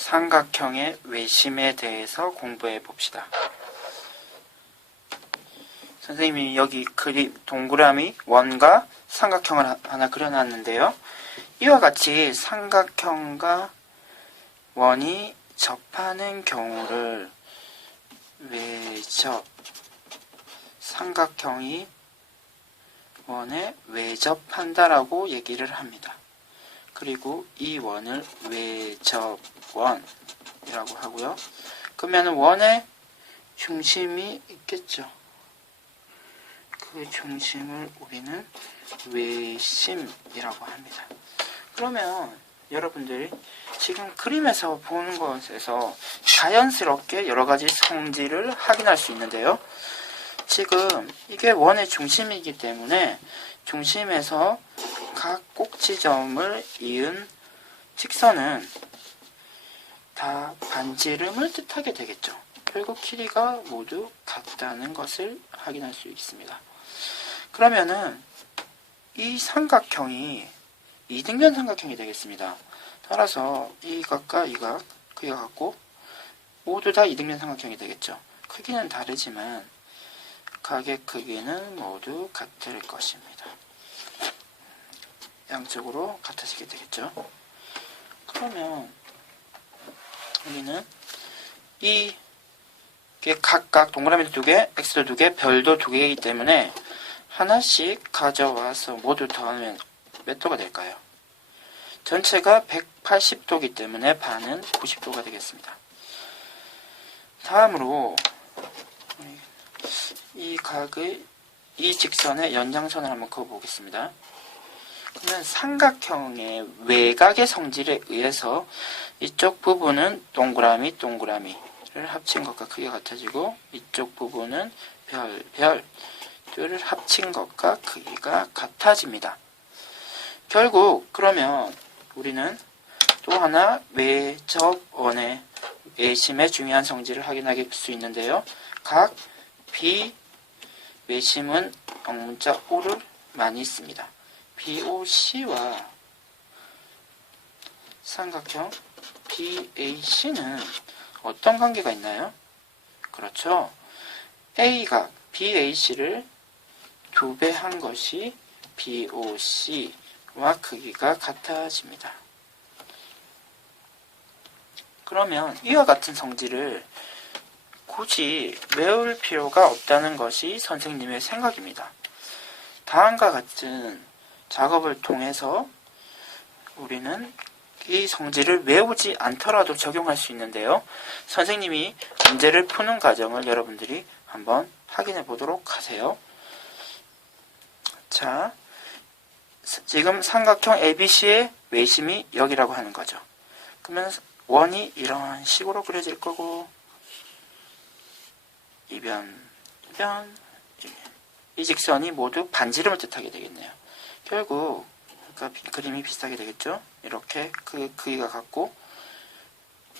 삼각형의 외심에 대해서 공부해 봅시다. 선생님이 여기 그림 동그라미 원과 삼각형을 하나 그려놨는데요. 이와 같이 삼각형과 원이 접하는 경우를 외접, 삼각형이 원에 외접한다라고 얘기를 합니다. 그리고 이 원을 외접원이라고 하고요. 그러면 원에 중심이 있겠죠. 그 중심을 우리는 외심이라고 합니다. 그러면 여러분들이 지금 그림에서 보는 것에서 자연스럽게 여러 가지 성질을 확인할 수 있는데요. 지금 이게 원의 중심이기 때문에 중심에서 각 꼭지점을 이은 직선은 다 반지름을 뜻하게 되겠죠. 결국 길이가 모두 같다는 것을 확인할 수 있습니다. 그러면은 이 삼각형이 이등변 삼각형이 되겠습니다. 따라서 이 각과 이 각, 크기가 같고 모두 다 이등변 삼각형이 되겠죠. 크기는 다르지만 각의 크기는 모두 같을 것입니다. 양쪽으로 같아지게 되겠죠. 그러면 우리는 이게 각각 동그라미도 2개, x도 2개, 별도 2개이기 때문에 하나씩 가져와서 모두 더하면 몇 도가 될까요? 전체가 180도이기 때문에 반은 90도가 되겠습니다. 다음으로 이 각의 이 직선의 연장선을 한번 그어보겠습니다. 그러면 삼각형의 외곽의 성질에 의해서 이쪽 부분은 동그라미, 동그라미를 합친 것과 크기가 같아지고 이쪽 부분은 별, 별을 합친 것과 크기가 같아집니다. 결국 그러면 우리는 또 하나 외접원의 외심의 중요한 성질을 확인할 수 있는데요. 각 B 외심은 영문자 O를 많이 씁니다. BOC와 삼각형 BAC는 어떤 관계가 있나요? 그렇죠. A각 BAC를 2배 한 것이 BOC와 크기가 같아집니다. 그러면 이와 같은 성질을 굳이 외울 필요가 없다는 것이 선생님의 생각입니다. 다음과 같은 작업을 통해서 우리는 이 성질을 외우지 않더라도 적용할 수 있는데요. 선생님이 문제를 푸는 과정을 여러분들이 한번 확인해 보도록 하세요. 자, 지금 삼각형 ABC의 외심이 여기라고 하는 거죠. 그러면 원이 이런 식으로 그려질 거고 이변, 이 직선이 모두 반지름을 뜻하게 되겠네요. 결국 그림이 비슷하게 되겠죠. 이렇게 크기가 같고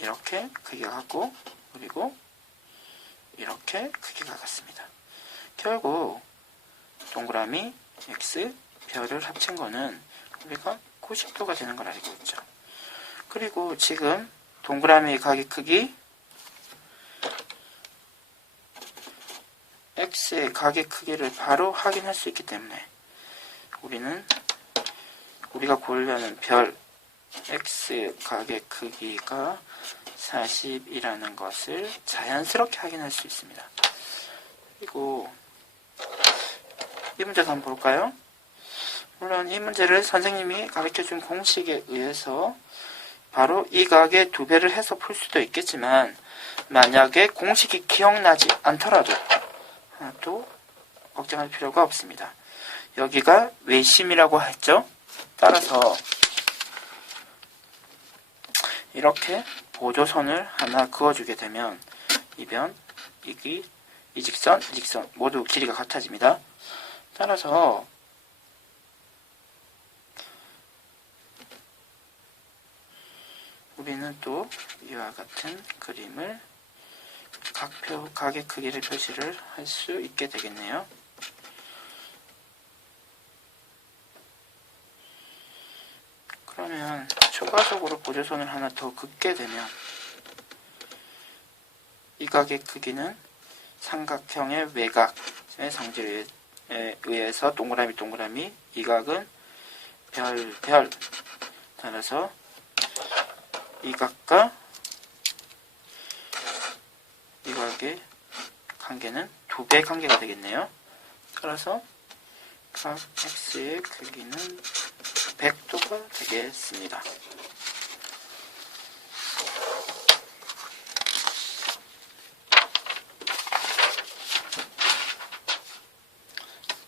이렇게 크기가 같고 그리고 이렇게 크기가 같습니다. 결국 동그라미 X 별을 합친 거는 우리가 90도가 되는 걸 알고 있죠. 그리고 지금 동그라미의 각의 크기 X의 각의 크기를 바로 확인할 수 있기 때문에 우리가 고르려는 별 X 각의 크기가 40이라는 것을 자연스럽게 확인할 수 있습니다. 그리고 이 문제도 한번 볼까요? 물론 이 문제를 선생님이 가르쳐준 공식에 의해서 바로 이 각의 2배를 해서 풀 수도 있겠지만 만약에 공식이 기억나지 않더라도 하나도 걱정할 필요가 없습니다. 여기가 외심이라고 했죠? 따라서 이렇게 보조선을 하나 그어주게 되면 이변, 이 직선 모두 길이가 같아집니다. 따라서 우리는 또 이와 같은 그림을 각의 크기를 표시를 할 수 있게 되겠네요. 그러면 추가적으로 보조선을 하나 더 긋게 되면 이 각의 크기는 삼각형의 외곽의 상지에 의해서 동그라미 이 각은 별 따라서 이 각과 이 각의 관계는 2배의 관계가 되겠네요. 따라서 각 x의 크기는 100도가 되겠습니다.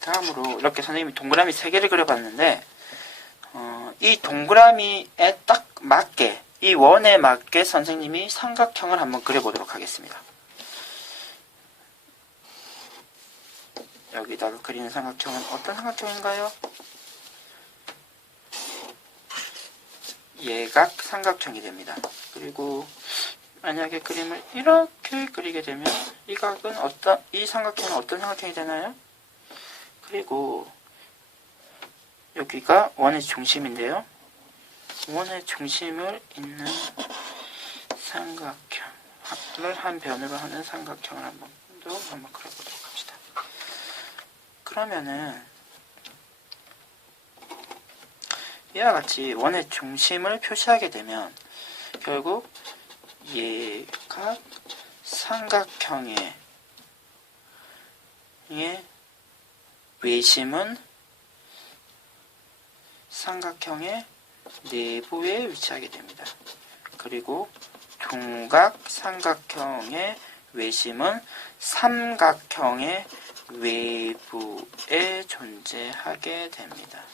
다음으로 이렇게 선생님이 동그라미 3개를 그려봤는데 이 동그라미에 딱 맞게 이 원에 맞게 선생님이 삼각형을 한번 그려보도록 하겠습니다. 여기다가 그리는 삼각형은 어떤 삼각형인가요? 예각 삼각형이 됩니다. 그리고 만약에 그림을 이렇게 그리게 되면 이 삼각형은 어떤 삼각형이 되나요? 그리고 여기가 원의 중심인데요. 원의 중심을 잇는 삼각형을 한 변으로 하는 삼각형을 한번 그려보도록 합시다. 그러면은 이와 같이 원의 중심을 표시하게 되면 결국 얘가 삼각형의 외심은 삼각형의 내부에 위치하게 됩니다. 그리고 둔각 삼각형의 외심은 삼각형의 외부에 존재하게 됩니다.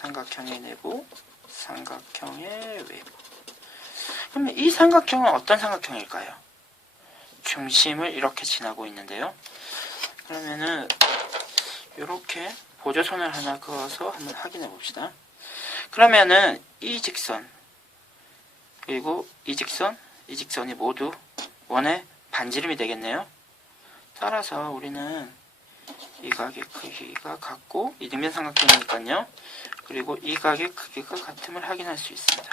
삼각형의 내부, 삼각형의 외부. 그러면 이 삼각형은 어떤 삼각형일까요? 중심을 이렇게 지나고 있는데요. 그러면은 이렇게 보조선을 하나 그어서 한번 확인해 봅시다. 그러면은 이 직선 그리고 이 직선이 모두 원의 반지름이 되겠네요. 따라서 우리는 이 각의 크기가 같고 이등변 삼각형이니까요. 그리고 이 각의 크기가 같음을 확인할 수 있습니다.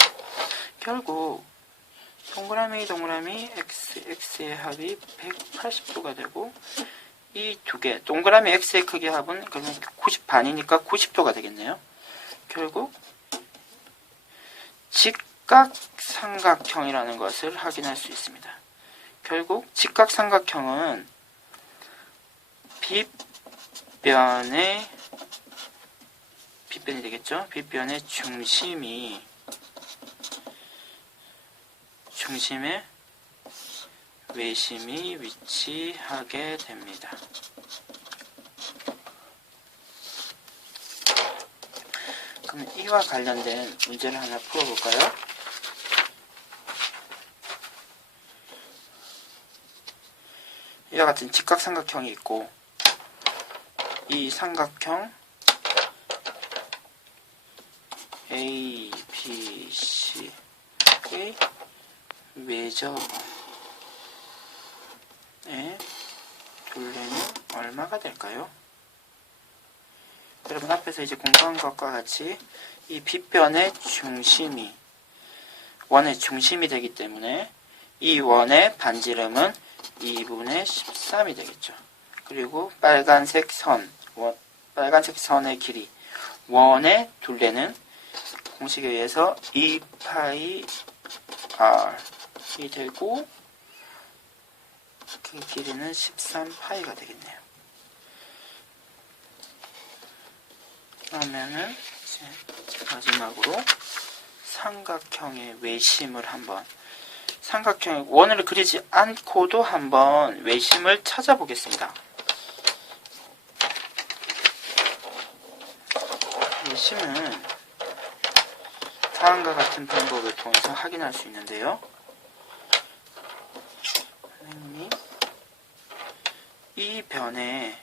결국 동그라미 x의 합이 180도가 되고 이 두 개 동그라미 x의 크기 합은 그러면 90 반이니까 90도가 되겠네요. 결국 직각삼각형이라는 것을 확인할 수 있습니다. 결국 직각삼각형은 빗변이 되겠죠. 빗변의 중심의 외심이 위치하게 됩니다. 그럼 이와 관련된 문제를 하나 풀어볼까요? 이와 같은 직각삼각형이 있고 이 삼각형 A, B, C의 외접의 둘레는 얼마가 될까요? 여러분 앞에서 이제 공부한 것과 같이 이 빗변의 중심이 원의 중심이 되기 때문에 이 원의 반지름은 2분의 13이 되겠죠. 그리고 빨간색 선의 길이 원의 둘레는 공식에 의해서 2파이 r이 되고 그 길이는 13파이가 되겠네요. 그러면은 이제 마지막으로 삼각형의 외심을 한번 삼각형 원을 그리지 않고도 한번 외심을 찾아보겠습니다. 외심은 다음과 같은 방법을 통해서 확인할 수 있는데요. 선생님, 이 변에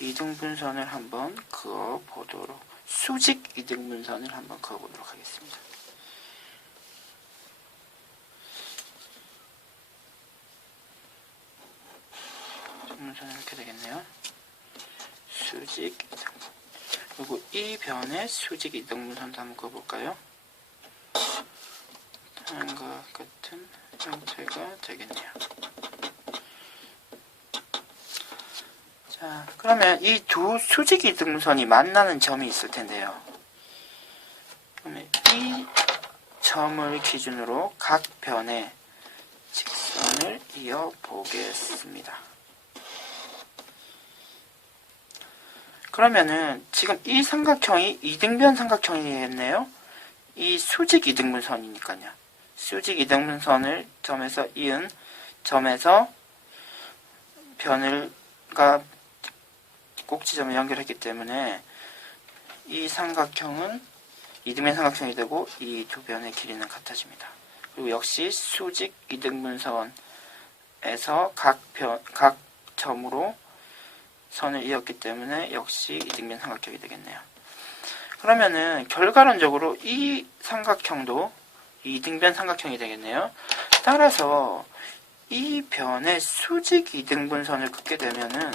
이등분선을 한번 그어보도록 수직 이등분선을 한번 그어보도록 하겠습니다. 이등분선은 이렇게 되겠네요. 수직 이등분. 그리고 이 변의 수직 이등분선도 한번 그어볼까요? 다음과 같은 형태가 되겠네요. 자, 그러면 이 두 수직 이등분선이 만나는 점이 있을 텐데요. 그러면 이 점을 기준으로 각 변에 직선을 이어 보겠습니다. 그러면은 지금 이 삼각형이 이등변 삼각형이 되겠네요. 이 수직 이등분선이니까요. 수직 이등분선을 점에서 이은 점에서 변을가 꼭지점을 연결했기 때문에 이 삼각형은 이등변 삼각형이 되고 이 두 변의 길이는 같아집니다. 그리고 역시 수직 이등분선에서 각 점으로 선을 이었기 때문에 역시 이등변 삼각형이 되겠네요. 그러면은 결과론적으로 이 삼각형도 이등변 삼각형이 되겠네요. 따라서 이 변의 수직 이등분선을 긋게 되면은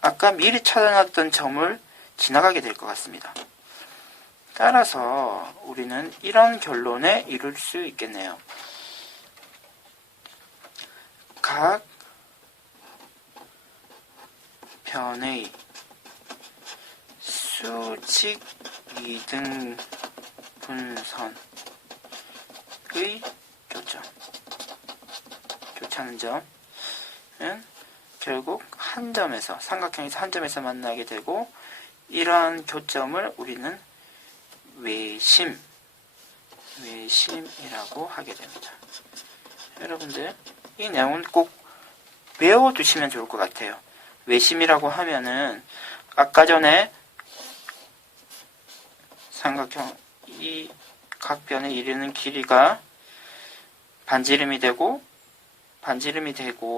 아까 미리 찾아놨던 점을 지나가게 될 것 같습니다. 따라서 우리는 이런 결론에 이룰 수 있겠네요. 각 변의 수직 이등분선의 교차하는 점은 결국 한 점에서 삼각형에서 한 점에서 만나게 되고 이러한 교점을 우리는 외심이라고 하게 됩니다. 여러분들 이 내용은 꼭 외워두시면 좋을 것 같아요. 외심이라고 하면은 아까 전에 삼각형 이 각 변에 이르는 길이가 반지름이 되고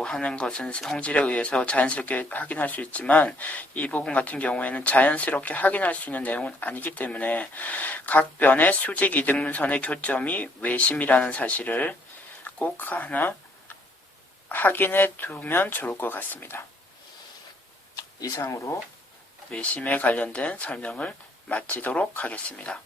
하는 것은 성질에 의해서 자연스럽게 확인할 수 있지만 이 부분 같은 경우에는 자연스럽게 확인할 수 있는 내용은 아니기 때문에 각 변의 수직 이등분선의 교점이 외심이라는 사실을 꼭 하나 확인해 두면 좋을 것 같습니다. 이상으로 외심에 관련된 설명을 마치도록 하겠습니다.